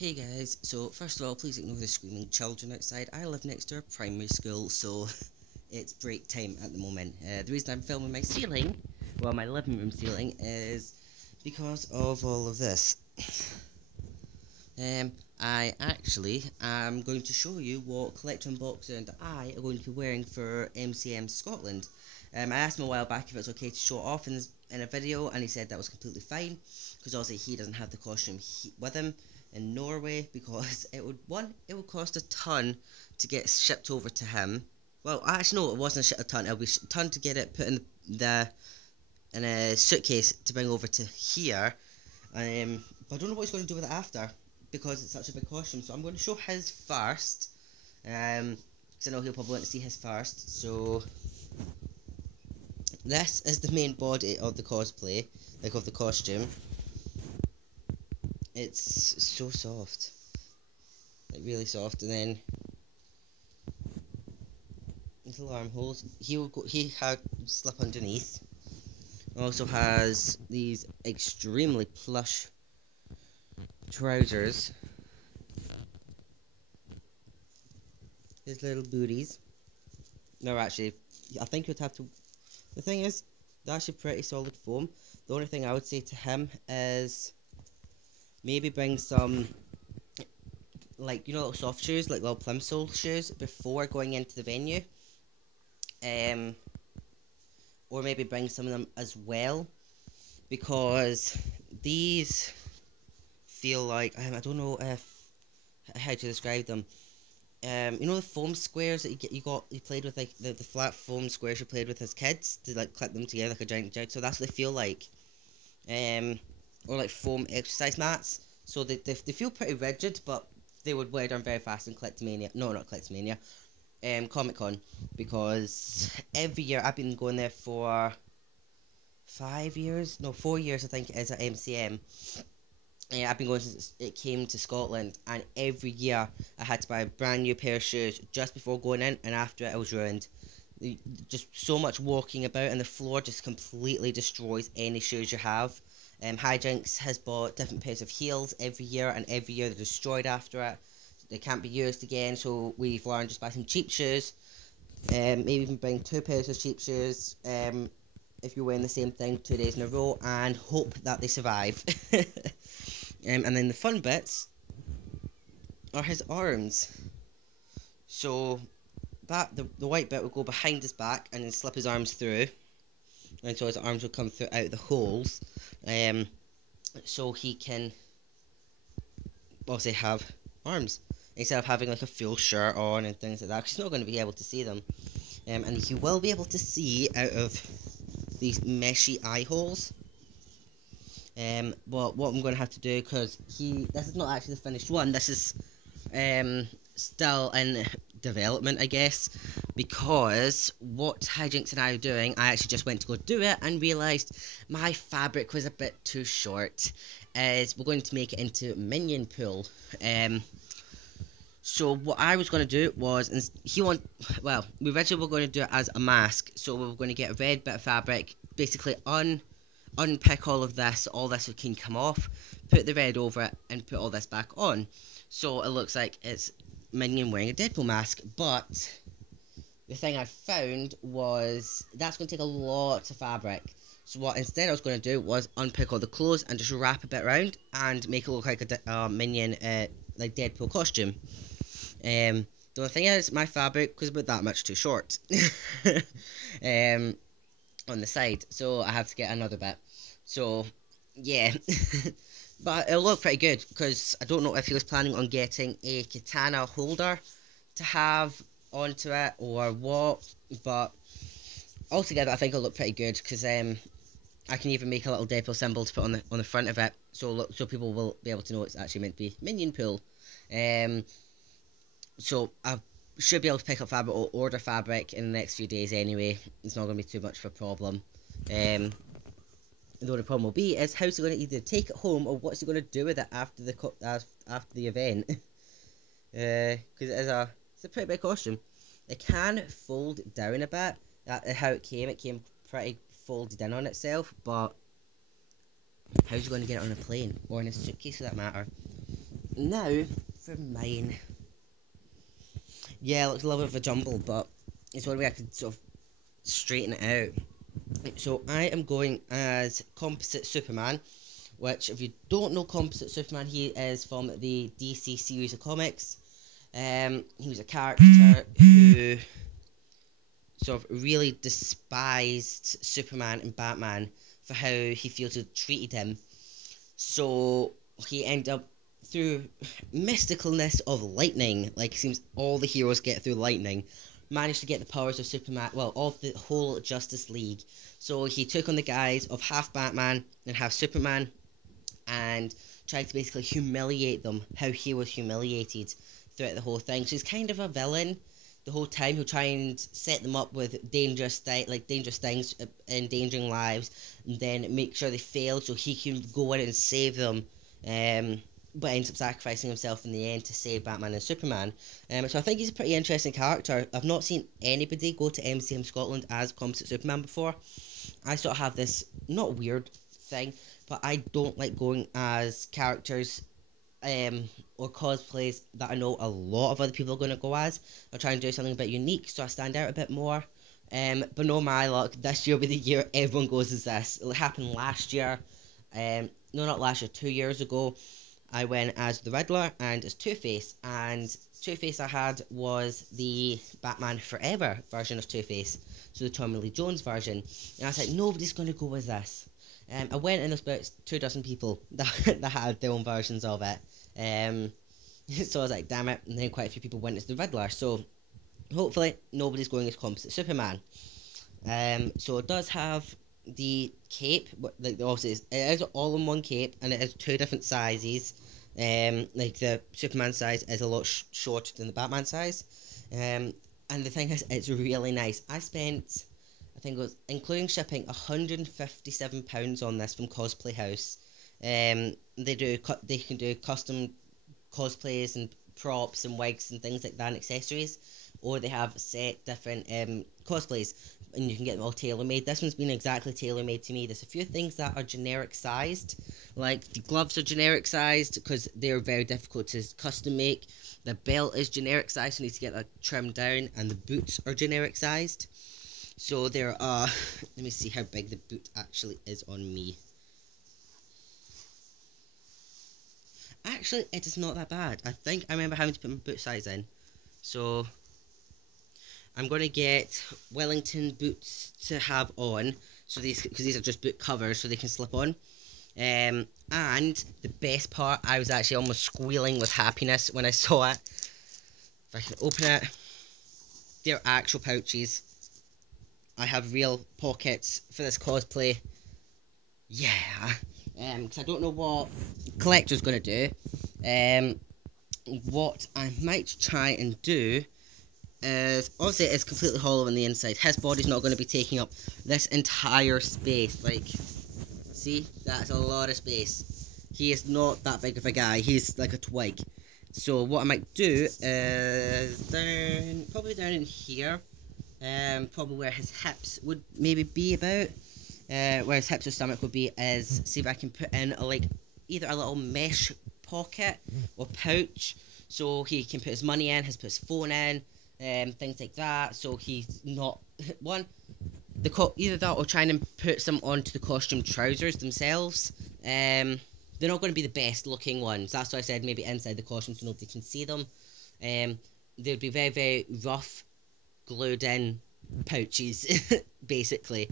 Hey guys, so first of all, please ignore the screaming children outside. I live next to a primary school, so it's break time at the moment. The reason I'm filming my ceiling, well, my living room ceiling, is because of all of this. I actually am going to show you what Collector Unboxer and I are going to be wearing for MCM Scotland. I asked him a while back if it was okay to show it off in a video, and he said that was completely fine, because obviously he doesn't have the costume with him in Norway, because it would cost a ton to get shipped over to him. Well, actually no, it wasn't a ton. It would be a ton to get it put in a suitcase to bring over to here. But I don't know what he's going to do with it after, because it's such a big costume. So I'm going to show his first, because I know he'll probably want to see his first. So this is the main body of the cosplay, like of the costume. It's so soft, like really soft, and then little armholes. He had slip underneath. Also has these extremely plush trousers. His little booties. No, actually, I think you'd have to. The thing is, they're actually pretty solid foam. The only thing I would say to him is maybe bring some, like, little soft shoes, like little plimsoll shoes, before going into the venue. Or maybe bring some of them as well, because these feel like, I don't know how to describe them. You know the foam squares that you played with, like the flat foam squares you played with as kids, to like clip them together like a giant jig. So that's what they feel like. Or like foam exercise mats. So they feel pretty rigid, but they would wear down very fast in Collectomania. No, not Collectomania. Comic Con, because every year I've been going there for 5 years, no, 4 years I think it is at MCM. I've been going since it came to Scotland, and every year I had to buy a brand new pair of shoes just before going in, and after it was ruined. Just so much walking about, and the floor just completely destroys any shoes you have. Hijinks has bought different pairs of heels every year, and every year they're destroyed after it. They can't be used again, so we've learned just buy some cheap shoes. Maybe even bring 2 pairs of cheap shoes. If you're wearing the same thing 2 days in a row, and hope that they survive. And then the fun bits are his arms. So that the white bit will go behind his back and then slip his arms through, and so his arms will come through out the holes. So he can obviously have arms instead of having like a full shirt on and things like that. 'Cause he's not going to be able to see them, and he will be able to see out of these meshy eye holes. But what I'm going to have to do, because this is not actually the finished one, this is still in development, I guess, because what Hijinks and I are doing, I actually just went to go do it and realised my fabric was a bit too short, is we're going to make it into minion pool. So what I was going to do was, we originally were going to do it as a mask, so we were going to get a red bit of fabric, basically unpick all this can come off, put the red over it, and put all this back on. So it looks like it's Minion wearing a Deadpool mask, but the thing I found was that's going to take a lot of fabric. So what instead I was going to do was unpick all the clothes and just wrap a bit around and make it look like a Minion, like Deadpool costume. The only thing is, my fabric was about that much too short. On the side, so I have to get another bit. So yeah. But it'll look pretty good, because I don't know if he was planning on getting a katana holder to have onto it or what, but altogether I think it'll look pretty good, because I can even make a little Deadpool symbol to put on the front of it, so people will be able to know it's actually meant to be Minion Pool. So I should be able to pick up fabric or order fabric in the next few days anyway. It's not going to be too much of a problem. The only problem will be is how's he going to either take it home or what's he going to do with it after the event. Because it's a pretty big costume. It can fold down a bit. That's how it came pretty folded in on itself, but how's he going to get it on a plane or in a suitcase for that matter? now for mine. Yeah, it looks a little bit of a jumble, but it's one way I could sort of straighten it out. So I am going as Composite Superman, which, if you don't know Composite Superman, he is from the DC series of comics. He was a character who sort of really despised Superman and Batman for how he feels to treated him. So he ended up, through mysticalness of lightning, like it seems all the heroes get through lightning, managed to get the powers of Superman, well, of the whole Justice League. So he took on the guise of half Batman and half Superman, and tried to basically humiliate them, how he was humiliated throughout the whole thing. So he's kind of a villain the whole time. He'll try and set them up with dangerous things, endangering lives, and then make sure they fail so he can go in and save them. But ends up sacrificing himself in the end to save Batman and Superman. So I think he's a pretty interesting character. I've not seen anybody go to MCM Scotland as Composite Superman before. I sort of have this, not weird thing, but I don't like going as characters or cosplays that I know a lot of other people are going to go as. I try and do something a bit unique so I stand out a bit more. But no, my luck, this year will be the year everyone goes as this. It happened last year. No, not last year, 2 years ago. I went as the Riddler and as Two-Face. And Two-Face I had was the Batman Forever version of Two-Face. So the Tommy Lee Jones version. And I was like, nobody's going to go with this. I went and there's about 2 dozen people that had their own versions of it. So I was like, damn it. And then quite a few people went as the Riddler. So hopefully nobody's going as Composite Superman. So it does have the cape, but like obviously it is all in one cape, and it is 2 different sizes. Like the Superman size is a lot shorter than the Batman size. And the thing is, it's really nice. I spent, I think it was, including shipping, £157 on this from Cosplay House. They can do custom cosplays and props and wigs and things like that and accessories, or they have set different cosplays, and you can get them all tailor-made. This one's been exactly tailor-made to me. There's a few things that are generic sized, like the gloves are generic sized because they're very difficult to custom make. The belt is generic sized, so you need to get that trimmed down, and the boots are generic sized. So there are, let me see how big the boot actually is on me. Actually, it is not that bad. I think I remember having to put my boot size in. So I'm going to get Wellington boots to have on, so because these are just boot covers, so they can slip on. And the best part, I was actually almost squealing with happiness when I saw it. If I can open it, they're actual pouches. I have real pockets for this cosplay. Yeah. Because I don't know what collector's going to do. What I might try and do is, obviously it's completely hollow on the inside. His body's not going to be taking up this entire space. Like, see, that's a lot of space. He is not that big of a guy. He's like a twig. So what I might do is probably down in here, probably where his hips would maybe be about. Where his hips or stomach would be, is see if I can put in either a little mesh pocket or pouch, so he can put his money in, put his phone in, things like that. So he's not either that or trying to put some onto the costume trousers themselves. They're not going to be the best looking ones. That's why I said maybe inside the costume so nobody can see them. They'd be very, very rough, glued in pouches, basically.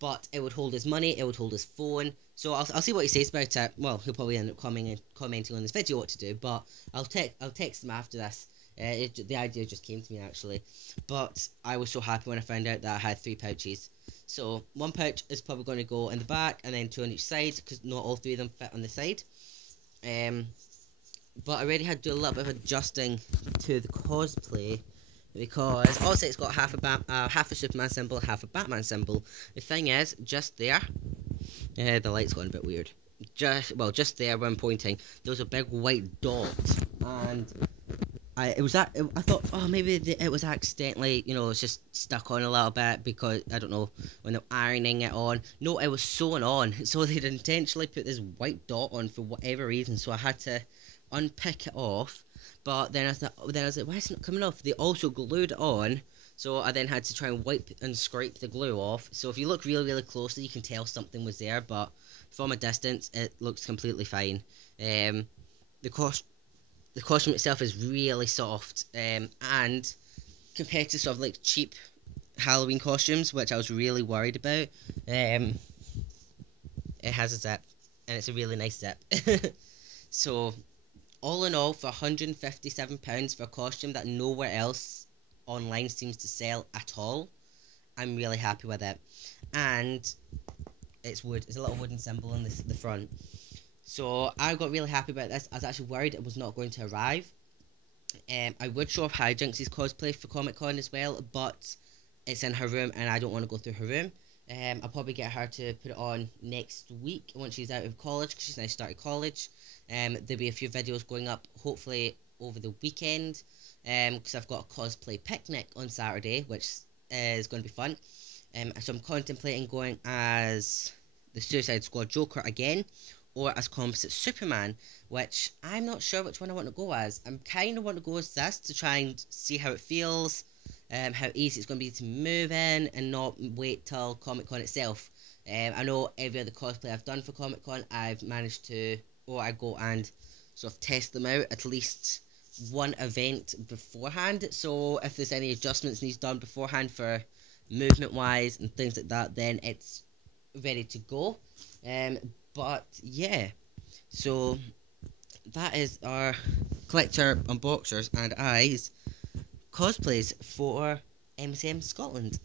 But it would hold his money, it would hold his phone. So I'll see what he says about it. Well, he'll probably end up commenting on this video what to do, but I'll text him after this. The idea just came to me actually, but I was so happy when I found out that I had 3 pouches. So 1 pouch is probably going to go in the back, and then 2 on each side, because not all 3 of them fit on the side. But I already had to do a little bit of adjusting to the cosplay, because also it's got half a Superman symbol, half a Batman symbol. The thing is, just there, the light's gone a bit weird. Just there where I'm pointing, there's a big white dot, and I thought, oh, maybe it was accidentally, it's just stuck on a little bit because I don't know when they're ironing it on. No, it was sewn on, so they'd intentionally put this white dot on for whatever reason. So I had to unpick it off. But then I was like, why is it not coming off? They also glued it on, so I then had to try and wipe and scrape the glue off. So if you look really, really closely, you can tell something was there, but from a distance, it looks completely fine. The cost the costume itself is really soft, and compared to sort of like cheap Halloween costumes, which I was really worried about, it has a zip, and it's a really nice zip. So, all in all, for £157 for a costume that nowhere else online seems to sell at all, I'm really happy with it. And it's wood. It's a little wooden symbol on the front. So I got really happy about this. I was actually worried it was not going to arrive. I would show off Hijinx's cosplay for Comic Con as well, but it's in her room and I don't want to go through her room. I'll probably get her to put it on next week once she's out of college, because she's now started college. There'll be a few videos going up, hopefully over the weekend, because I've got a cosplay picnic on Saturday, which is going to be fun. So I'm contemplating going as the Suicide Squad Joker again, or as Composite Superman, which I'm not sure which one I want to go as. I'm kind of want to go as this to try and see how it feels, how easy it's going to be to move in and not wait till Comic Con itself. I know every other cosplay I've done for Comic Con, I've managed to, or I go and sort of test them out at least one event beforehand. So if there's any adjustments needs done beforehand for movement wise and things like that, then it's ready to go. But yeah, so that is our collector unboxers and I's cosplays for MCM Scotland.